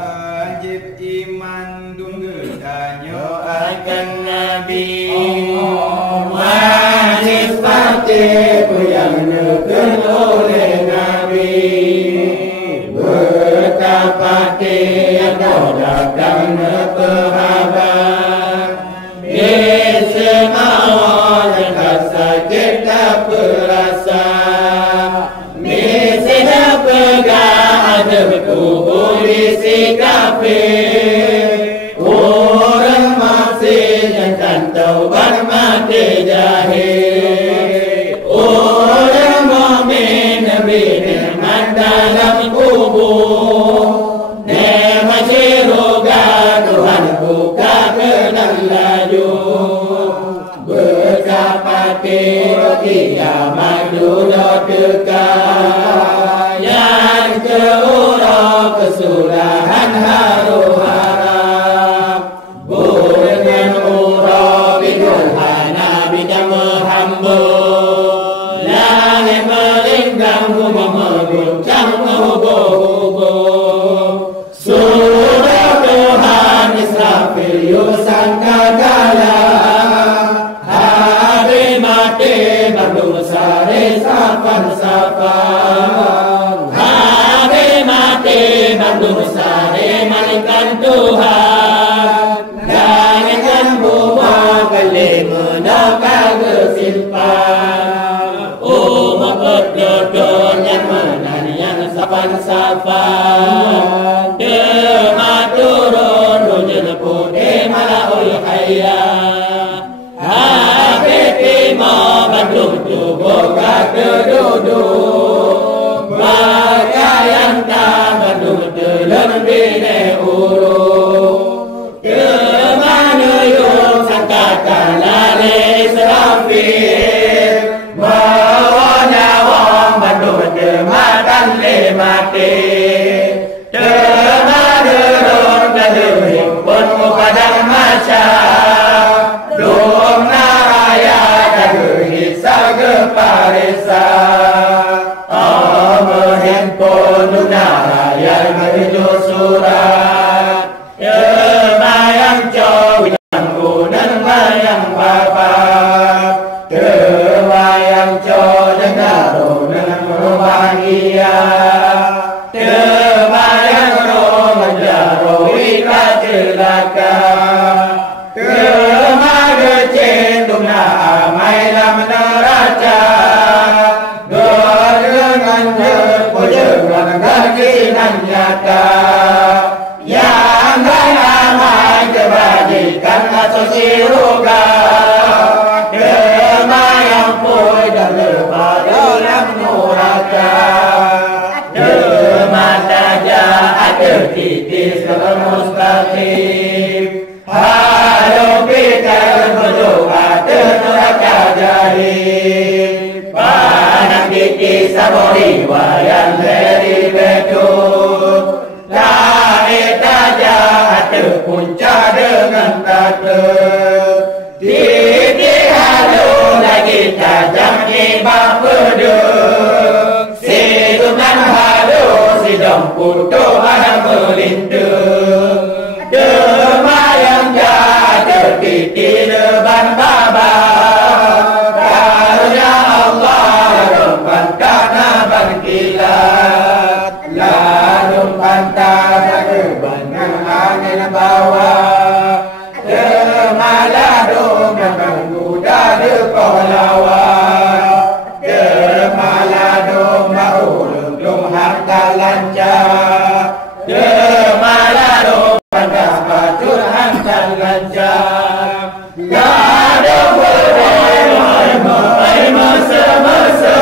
Wajib iman dunggu danyo akan Nabi wajib pati yang neken oleh Nabi betapa tiada datang nepahabat Bismillah yang sakit tak berasa Bismillah pegang ada kubur isi kafir orang masih yang taubat mati jahil orang mu'min bernikmat dalam kubur nikmat syurga Tuhan buka kenang laju betapa kiamat dulu dekat yang keurang kesulahan haru-haram dengan urang bidul hana bidang menghamba langit melinggang rumah mengguncang menghubung-hubung surah Tuhan Israfil yusan kakala hari mati bandung sari sapan-sapan hari mati bandung sari malaikat Tuhan langitkan buma kali menakal kesimpan umat berdodon yang menanian sapan-sapan demat turun hujan putih malaul hayat Timah Bandung tubuh keduduk Pakaian tak Bandung telan bine uruk Kemana yuk sangkatan lari Israfil Bawa nyawang Bandung tematan lemati Temadurun keduhim pun padang masyarakat Parisa Menghimpun dunia yang menuju surat Kemayang jauh yang gunung mayang bapak Kemayang jauh dengar dengan bahagia Kemayang roh menjarui celaka Kemayang cendung amai dalam neraca Dengan dengan keyakinan nyata Yang ramai kebajikan atau siruga Kemayang pui dan lepas dalam nuraga Demata jahat tertitis dalam mustaqim Halau kita berdoa neraka jahil Panang diki sabori wayang dari betul Lahir tajah terpunca dengan takut Titi halu lagi tajam ibak pedung Sidungan halu sidang putu ada melindung Demayang jatuh titi depan baba Karunia Allah rumpan karena bangkilat Larumpan tanah kebangan angin bawah Kemaladum yang menggoda dekolawah Kemaladum maulung harta lancar Kemaladum Curhan dan lancar Ladung bermai masa-masa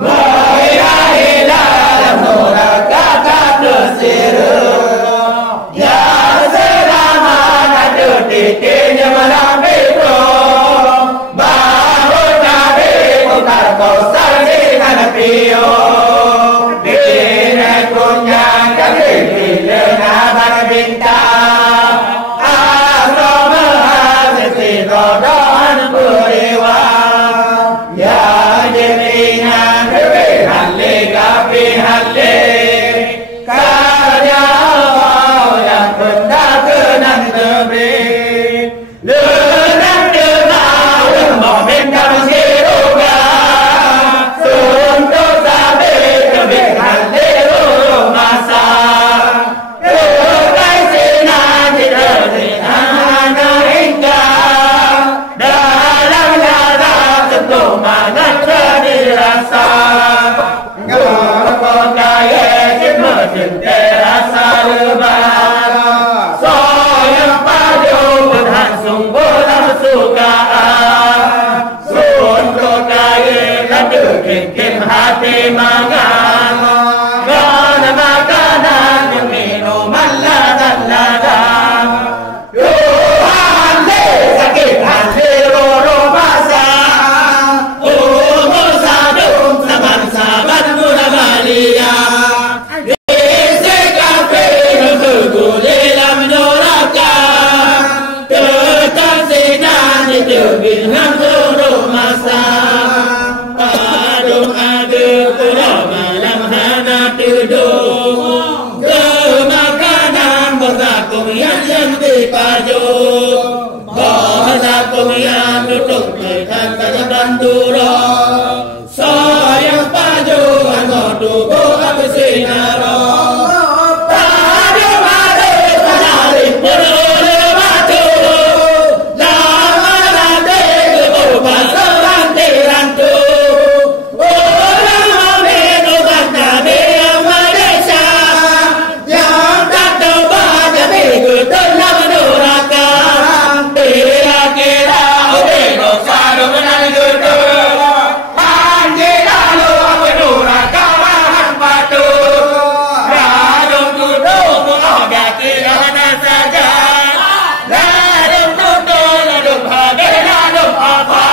Maiahilah murah kata tersiru Ya paju bahasa pengian duduk mekan katakan duro sayang paju angodu go abesinaro tadi mare tanari perole batu lama rade go pasaran tirantu orang mabeno kata be Malaysia yang tak coba jadi gudang menuraka kira-kira oke dosa dengan gudang anjira lo menuraka bahan batu radung gudang agak kira saja radung gudang radung hati radung apa